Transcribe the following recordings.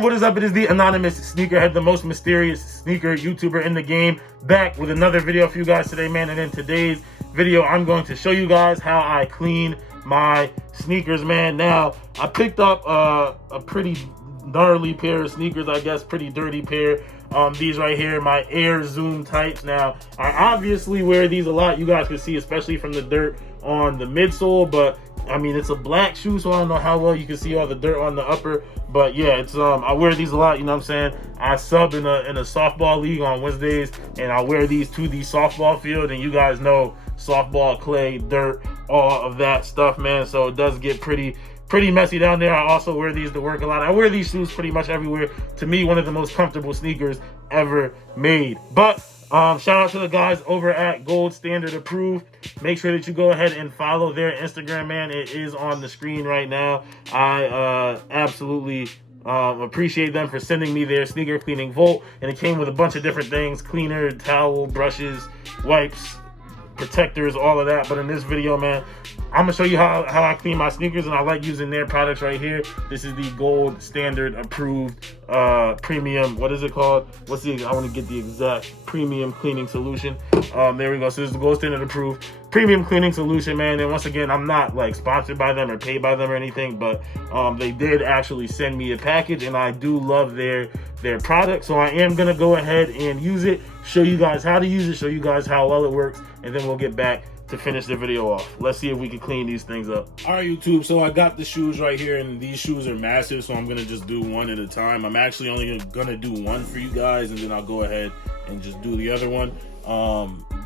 YouTube, what is up? It is the anonymous sneakerhead, the most mysterious sneaker YouTuber in the game, back with another video for you guys today, man. And in today's video, I'm going to show you guys how I clean my sneakers, man. Now, I picked up a pretty gnarly pair of sneakers, I guess, pretty dirty pair. These right here, my Air Zoom types. Now, I obviously wear these a lot. You guys can see, especially from the dirt on the midsole, but I mean, it's a black shoe, so I don't know how well you can see all the dirt on the upper, but yeah, it's I wear these a lot, you know what I'm saying? I sub in a softball league on Wednesdays, and I wear these to the softball field, and you guys know softball, clay, dirt, all of that stuff, man. So it does get pretty messy down there. I also wear these to work a lot. I wear these shoes pretty much everywhere. To me, one of the most comfortable sneakers ever made. But shout out to the guys over at Gold Standard Approved. Make sure that you go ahead and follow their Instagram, man. It is on the screen right now. I absolutely appreciate them for sending me their sneaker cleaning Volt, and it came with a bunch of different things: cleaner, towel, brushes, wipes, protectors, all of that. But in this video, man, I'm gonna show you how I clean my sneakers, and I like using their products right here. This is the Gold Standard Approved premium, what is it called? I want to get the exact premium cleaning solution. There we go. So this is the Gold Standard Approved premium cleaning solution, man. And once again, I'm not like sponsored by them or paid by them or anything, but they did actually send me a package, and I do love their product. So I am gonna go ahead and use it, show you guys how to use it, show you guys how well it works, and then we'll get back to finish the video off. Let's see if we can clean these things up. All right, YouTube, so I got the shoes right here, and these shoes are massive, so I'm gonna just do one at a time. I'm actually only gonna do one for you guys, and then I'll go ahead and just do the other one.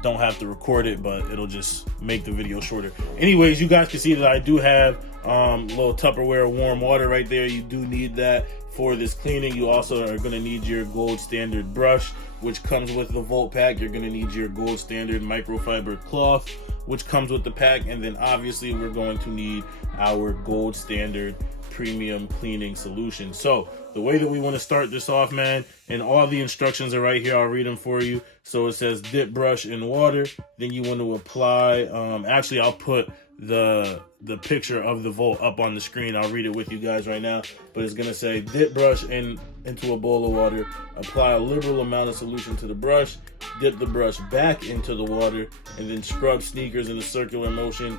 Don't have to record it, but it'll just make the video shorter. Anyways, you guys can see that I do have little Tupperware warm water right there. You do need that for this cleaning. You also are going to need your Gold Standard brush, which comes with the Volt pack. You're going to need your Gold Standard microfiber cloth, which comes with the pack. And then obviously we're going to need our Gold Standard premium cleaning solution. So the way that we want to start this off, man, and all the instructions are right here. I'll read them for you. So it says dip brush in water. Then you want to apply, actually I'll put the picture of the Volt up on the screen. I'll read it with you guys right now, but it's gonna say dip brush into a bowl of water, apply a liberal amount of solution to the brush, dip the brush back into the water, and then scrub sneakers in a circular motion,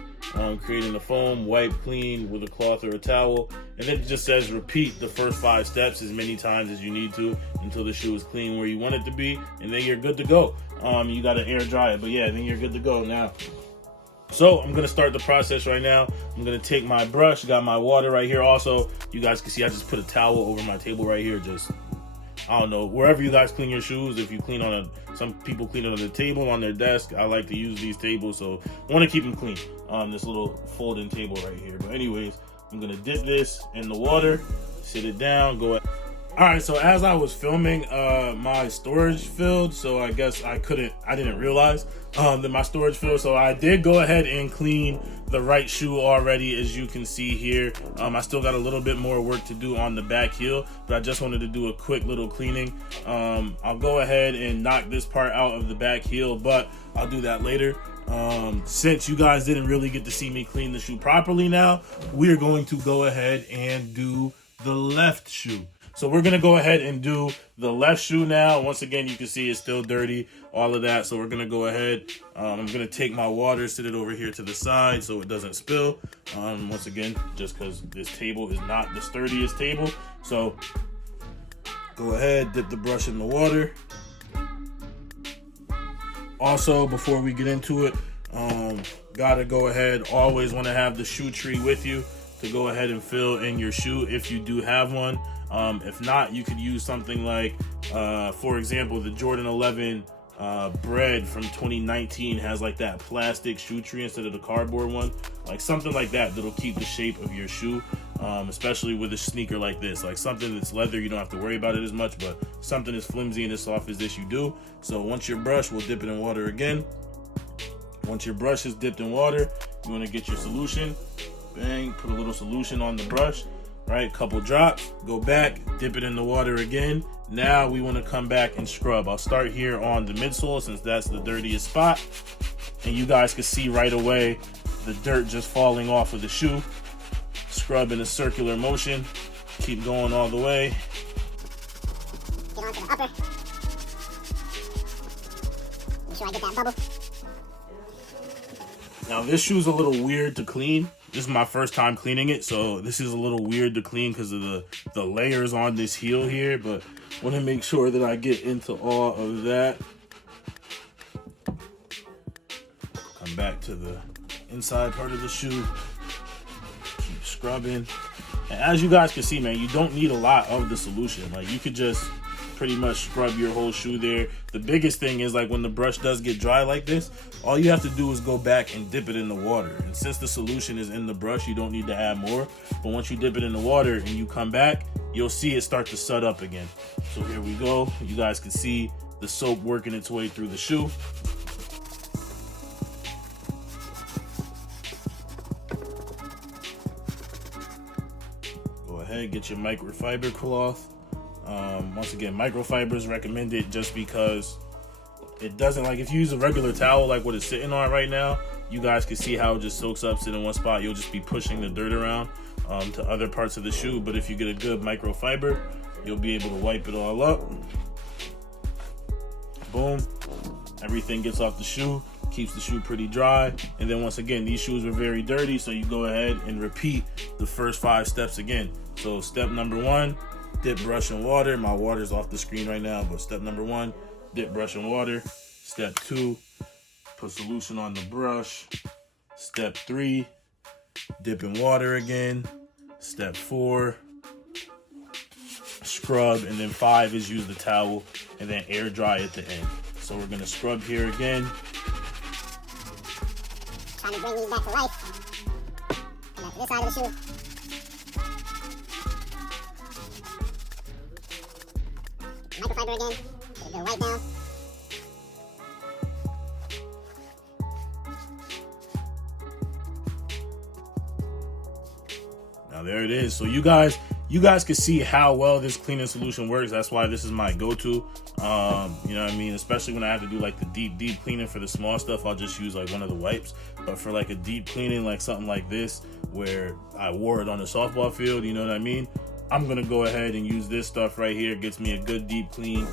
creating a foam, wipe clean with a cloth or a towel. And then it just says repeat the first 5 steps as many times as you need to until the shoe is clean where you want it to be, and then you're good to go. You gotta air dry it, but yeah, then you're good to go. Now, so I'm gonna start the process right now. I'm gonna take my brush, got my water right here. Also, you guys can see I just put a towel over my table right here. Just, I don't know, wherever you guys clean your shoes. If you clean on some people clean it on the table, on their desk. I like to use these tables, so I want to keep them clean. This little folding table right here. But anyways, I'm gonna dip this in the water, sit it down, go ahead. All right, so as I was filming, my storage filled, so I guess I didn't realize that my storage filled, so I did go ahead and clean the right shoe already, as you can see here. I still got a little bit more work to do on the back heel, but I just wanted to do a quick little cleaning. I'll go ahead and knock this part out of the back heel, but I'll do that later. Since you guys didn't really get to see me clean the shoe properly now, we're going to go ahead and do the left shoe. So we're gonna go ahead and do the left shoe now. Once again, you can see it's still dirty, all of that. So we're gonna go ahead. I'm gonna take my water, sit it over here to the side so it doesn't spill. Once again, just because this table is not the sturdiest table. So go ahead, dip the brush in the water. Also, before we get into it, gotta go ahead, always wanna have the shoe tree with you to go ahead and fill in your shoe if you do have one. If not, you could use something like, for example, the Jordan 11 Bread from 2019 has like that plastic shoe tree instead of the cardboard one. Like something like that that'll keep the shape of your shoe, especially with a sneaker like this. Like something that's leather, you don't have to worry about it as much, but something as flimsy and as soft as this, you do. So once your brush, we'll dip it in water again. Once your brush is dipped in water, you want to get your solution. Bang, put a little solution on the brush. Right, couple drops, go back, dip it in the water again. Now we want to come back and scrub. I'll start here on the midsole since that's the dirtiest spot. And you guys can see right away the dirt just falling off of the shoe. Scrub in a circular motion. Keep going all the way. get onto the upper. Make sure I get that bubble. Now this shoe's a little weird to clean. This is my first time cleaning it, so this is a little weird to clean because of the layers on this heel here, but want to make sure that I get into all of that. Come back to the inside part of the shoe. Keep scrubbing. And as you guys can see, man, you don't need a lot of the solution. Like, you could just pretty much scrub your whole shoe there. The biggest thing is, like, when the brush does get dry like this, all you have to do is go back and dip it in the water. And since the solution is in the brush, you don't need to add more. But once you dip it in the water and you come back, you'll see it start to sud up again. So here we go. You guys can see the soap working its way through the shoe. Go ahead, get your microfiber cloth. Once again, microfiber is recommended just because it doesn't, like, if you use a regular towel like what it's sitting on right now, you guys can see how it just soaks up, sit in one spot. You'll just be pushing the dirt around to other parts of the shoe. But if you get a good microfiber, you'll be able to wipe it all up. Boom. Everything gets off the shoe, keeps the shoe pretty dry. And then once again, these shoes were very dirty, so you go ahead and repeat the first 5 steps again. So step number 1, dip, brush, and water. My water's off the screen right now, but step number 1, dip, brush, and water. Step 2, put solution on the brush. Step 3, dip in water again. Step 4, scrub. And then 5 is use the towel and then air dry at the end. So we're gonna scrub here again. Trying to bring these back to life. Come back to this side of the shoe. Microfiber again. Get a good wipe down. Now there it is. So you guys can see how well this cleaning solution works. That's why this is my go-to. You know what I mean? Especially when I have to do like the deep cleaning for the small stuff, I'll just use like one of the wipes. But for like a deep cleaning, like something like this, where I wore it on the softball field, you know what I mean? I'm gonna go ahead and use this stuff right here. It gets me a good deep clean.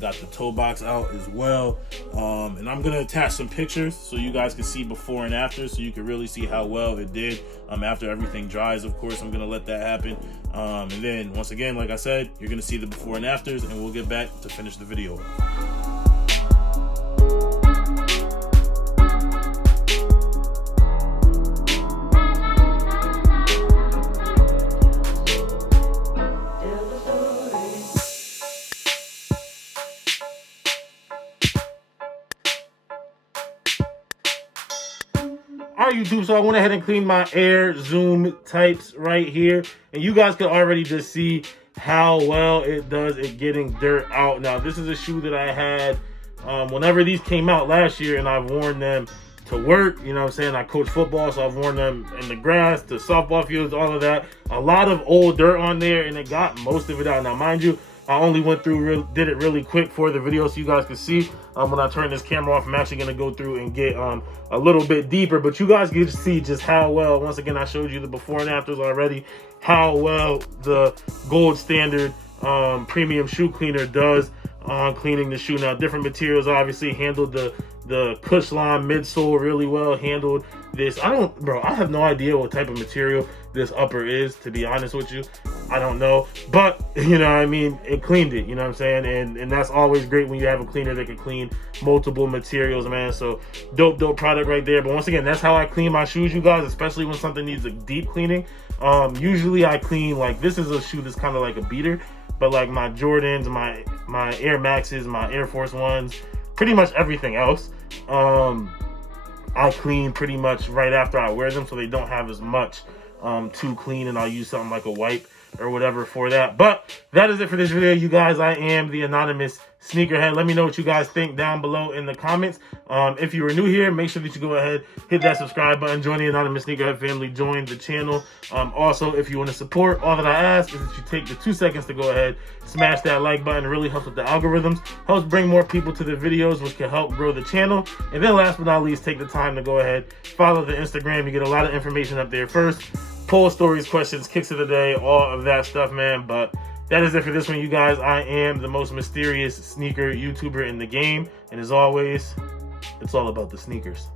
Got the toe box out as well. And I'm gonna attach some pictures so you guys can see before and after, so you can really see how well it did. After everything dries, of course, I'm gonna let that happen. And then once again, like I said, you're gonna see the before and afters, and we'll get back to finish the video. Alright, YouTube, so I went ahead and cleaned my Air Zoom types right here, and you guys can already just see how well it does at getting dirt out. Now, this is a shoe that I had whenever these came out last year, and I've worn them to work. You know what I'm saying? I coach football, so I've worn them in the grass, to softball fields, all of that. A lot of old dirt on there, and it got most of it out. Now, mind you, I only went through, did it really quick for the video so you guys can see. When I turn this camera off, I'm actually going to go through and get a little bit deeper. But you guys can see just how well, once again, I showed you the before and afters already, how well the gold standard premium shoe cleaner does on cleaning the shoe. Now, different materials obviously handled the Cush line midsole really well, handled this. I have no idea what type of material this upper is, to be honest with you. I don't know, but you know what I mean, it cleaned it, you know what I'm saying? And that's always great when you have a cleaner that can clean multiple materials, man. So dope product right there. But once again, that's how I clean my shoes, you guys, especially when something needs a deep cleaning. Usually I clean, like, this is a shoe that's kind of like a beater, but like my Jordans, my Air Maxes, my Air Force Ones, pretty much everything else, I clean pretty much right after I wear them, so they don't have as much to clean, and I'll use something like a wipe or whatever for that. But that is it for this video, you guys. I am the anonymous Sneakerhead. Let me know what you guys think down below in the comments. If you are new here, make sure that you go ahead, hit that subscribe button, join the anonymous Sneakerhead family, join the channel. Also, if you want to support, all that I ask is that you take the 2 seconds to go ahead, smash that like button. It really helps with the algorithms, helps bring more people to the videos, which can help grow the channel. And then last but not least, take the time to go ahead, follow the Instagram. You get a lot of information up there first. Poll stories, questions, kicks of the day, all of that stuff, man. But that is it for this one, you guys. I am the most mysterious sneaker YouTuber in the game. And as always, it's all about the sneakers.